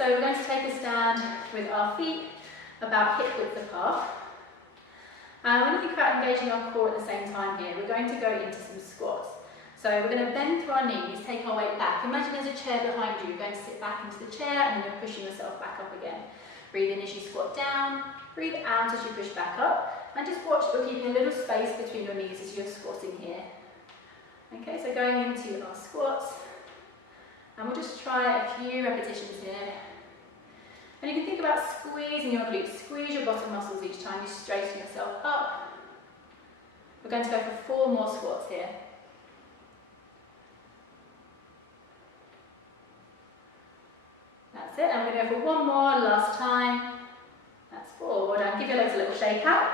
So we're going to take a stand with our feet about hip width apart. And when you think about engaging our core at the same time here, we're going to go into some squats. So we're going to bend through our knees, take our weight back. Imagine there's a chair behind you. You're going to sit back into the chair and then you're pushing yourself back up again. Breathe in as you squat down, breathe out as you push back up, and just watch that you're keeping a little space between your knees as you're squatting here. Okay, so going into our squats, and we'll just try a few repetitions here. And you can think about squeezing your glutes, squeeze your bottom muscles each time you straighten yourself up. We're going to go for 4 more squats here. That's it, and we're going to go for 1 more, last time. That's 4, well done. Give your legs a little shake out.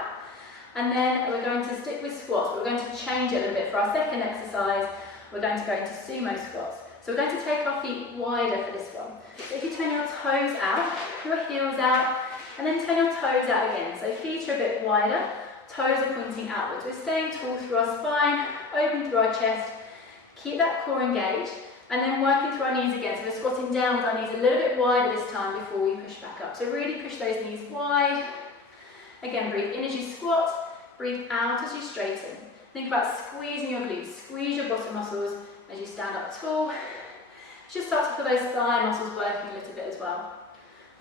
And then we're going to stick with squats, but we're going to change it a little bit. For our second exercise, we're going to go into sumo squats. So we're going to take our feet wider for this one. So if you turn your toes out, your heels out, and then turn your toes out again. So feet are a bit wider, toes are pointing outwards. We're staying tall through our spine, open through our chest. Keep that core engaged, and then working through our knees again. So we're squatting down with our knees a little bit wider this time before we push back up. So really push those knees wide. Again, breathe in as you squat, breathe out as you straighten. Think about squeezing your glutes, squeeze your bottom muscles as you stand up tall. Just start to feel those thigh muscles working a little bit as well.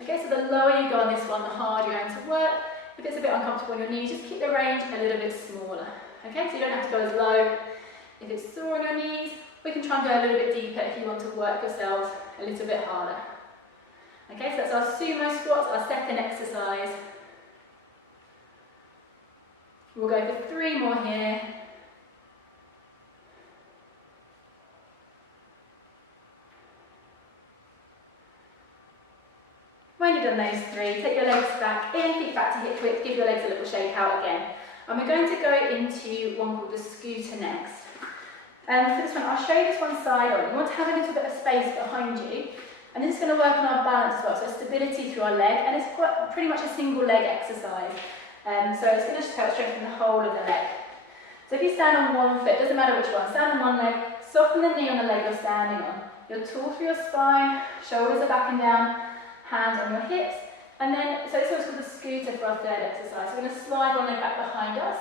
Okay, so the lower you go on this one, the harder you're going to work. If it's a bit uncomfortable on your knees, just keep the range a little bit smaller. Okay, so you don't have to go as low. If it's sore on your knees, we can try and go a little bit deeper if you want to work yourselves a little bit harder. Okay, so that's our sumo squats, our second exercise. We'll go for 3 more here. When you've done those 3, take your legs back in, feet back to hip width, give your legs a little shake out again. And we're going to go into one called the scooter next. For this one, I'll show you this one side on. You want to have a little bit of space behind you. And this is going to work on our balance as well, so stability through our leg, and it's pretty much a single leg exercise. So it's going to just help strengthen the whole of the leg. So if you stand on one foot, doesn't matter which one, stand on one leg, soften the knee on the leg you're standing on. You're tall through your spine, shoulders are back and down, hands on your hips, and then, so it's what's called the scooter for our third exercise. So we're going to slide one leg back behind us,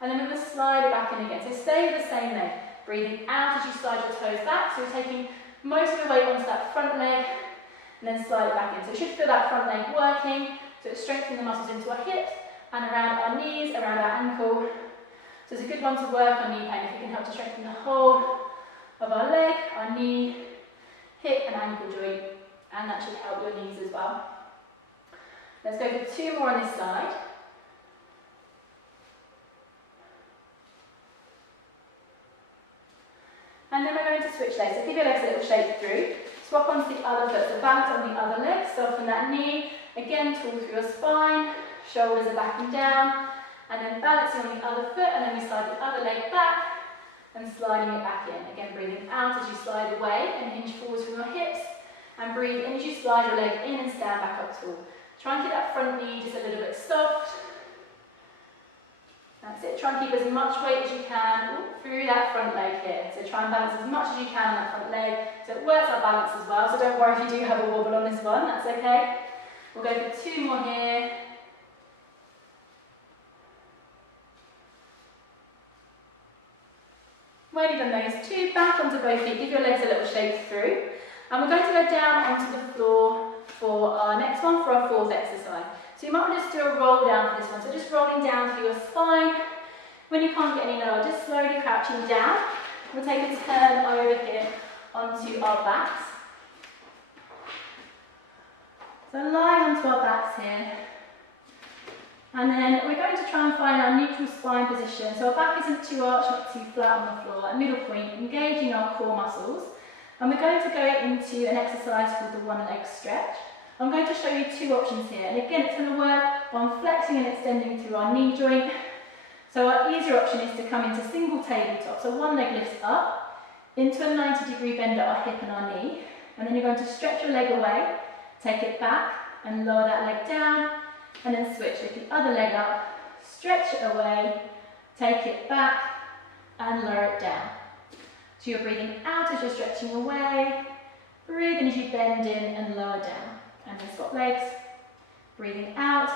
and then we're going to slide it back in again. So stay with the same leg, breathing out as you slide your toes back, so you're taking most of your weight onto that front leg, and then slide it back in. So you should feel that front leg working, so it's strengthening the muscles into our hips, and around our knees, around our ankle. So it's a good one to work on knee pain if it can help to strengthen the whole of our leg, our knee, hip and ankle joint, and that should help your knees as well. Let's go for 2 more on this side. And then we're going to switch legs. So give your legs a little shake through. Swap onto the other foot. So balance on the other leg, soften that knee. Again, tall through your spine. Shoulders are back and down, and then balancing on the other foot, and then we slide the other leg back and sliding it back in. Again, breathing out as you slide away and hinge forwards from your hips, and breathe in as you slide your leg in and stand back up tall. Try and keep that front knee just a little bit soft. That's it. Try and keep as much weight as you can through that front leg here. So try and balance as much as you can on that front leg. So it works our balance as well. So don't worry if you do have a wobble on this one. That's okay. We'll go for 2 more here. When you've done those 2, back onto both feet, give your legs a little shake through. And we're going to go down onto the floor for our next one, for our 4th exercise. So you might want to just do a roll down for this one. So just rolling down through your spine. When you can't get any lower, just slowly crouching down. We'll take a turn over here onto our backs. So lying onto our backs here. And then we're going to try and find our neutral spine position. So our back isn't too arched, not too flat on the floor. A middle point, engaging our core muscles. And we're going to go into an exercise called the one leg stretch. I'm going to show you 2 options here. And again, it's going to work on flexing and extending through our knee joint. So our easier option is to come into single tabletop. So one leg lifts up, into a 90-degree bend at our hip and our knee. And then you're going to stretch your leg away, take it back and lower that leg down. And then switch, lift the other leg up, stretch it away, take it back and lower it down. So you're breathing out as you're stretching away, breathe in as you bend in and lower down. swap legs. Breathing out,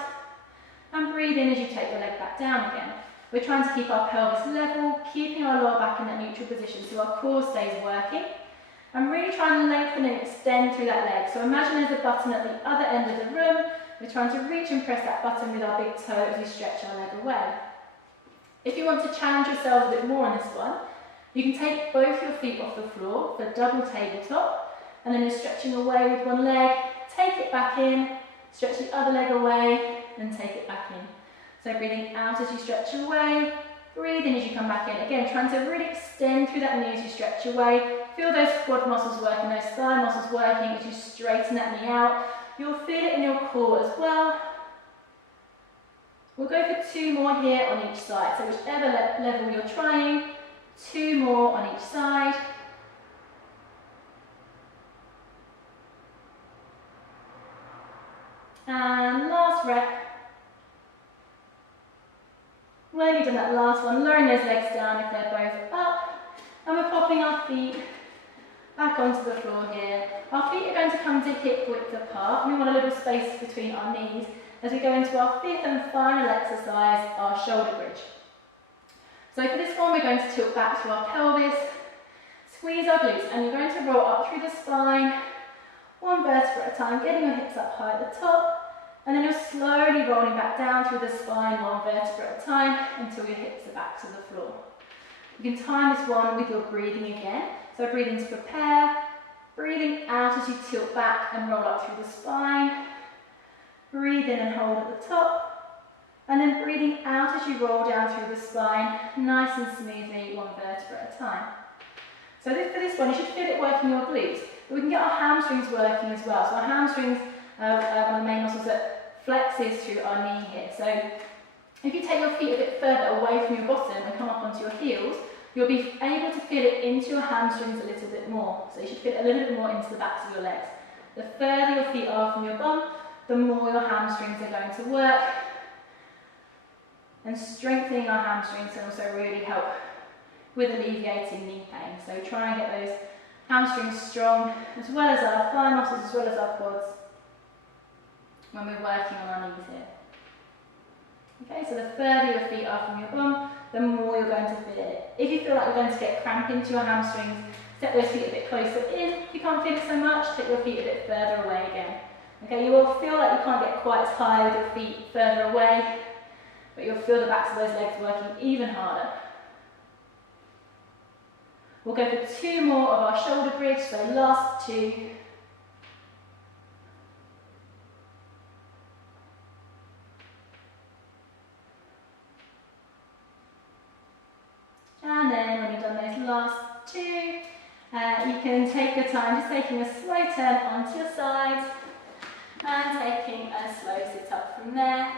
and breathe in as you take your leg back down again. We're trying to keep our pelvis level, keeping our lower back in that neutral position so our core stays working. And really trying to lengthen and extend through that leg. So imagine there's a button at the other end of the room. We're trying to reach and press that button with our big toe as we stretch our leg away. If you want to challenge yourselves a bit more on this one, you can take both your feet off the floor for double tabletop, and then you're stretching away with one leg, take it back in, stretch the other leg away, and take it back in. So breathing out as you stretch away, breathe in as you come back in. Again, trying to really extend through that knee as you stretch away. Feel those quad muscles working, those thigh muscles working as you straighten that knee out. You'll feel it in your core as well. We'll go for 2 more here on each side. So whichever level you're trying, 2 more on each side. And last rep. When you've done that last one, lowering those legs down if they're both up. And we're popping our feet back onto the floor here. Our feet are going to come to hip width apart. We want a little space between our knees as we go into our 5th and final exercise, our shoulder bridge. So for this one, we're going to tilt back through our pelvis, squeeze our glutes, and you're going to roll up through the spine, 1 vertebra at a time, getting your hips up high at the top, and then you're slowly rolling back down through the spine, 1 vertebra at a time, until your hips are back to the floor. You can time this one with your breathing again. So breathing to prepare, breathing out as you tilt back and roll up through the spine, breathe in and hold at the top, and then breathing out as you roll down through the spine, nice and smoothly, 1 vertebra at a time. So for this one, you should feel it working your glutes, but we can get our hamstrings working as well. So our hamstrings are one of the main muscles that flexes through our knee here. So if you take your feet a bit further away from your bottom and come up onto your heels, you'll be able to feel it into your hamstrings a little bit more. So you should feel it a little bit more into the backs of your legs. The further your feet are from your bum, the more your hamstrings are going to work. And strengthening our hamstrings can also really help with alleviating knee pain. So try and get those hamstrings strong, as well as our thigh muscles, as well as our quads, when we're working on our knees here. Okay, so the further your feet are from your bum, the more you're going to feel it. If you feel like you're going to get cramp into your hamstrings, step those feet a bit closer in. If you can't feel it so much, take your feet a bit further away again. Okay, you will feel like you can't get quite as high with your feet further away, but you'll feel the backs of those legs working even harder. We'll go for 2 more of our shoulder bridge, so last 2. And then when you've done those last 2, you can take your time just taking a slow turn onto your side and taking a slow sit up from there.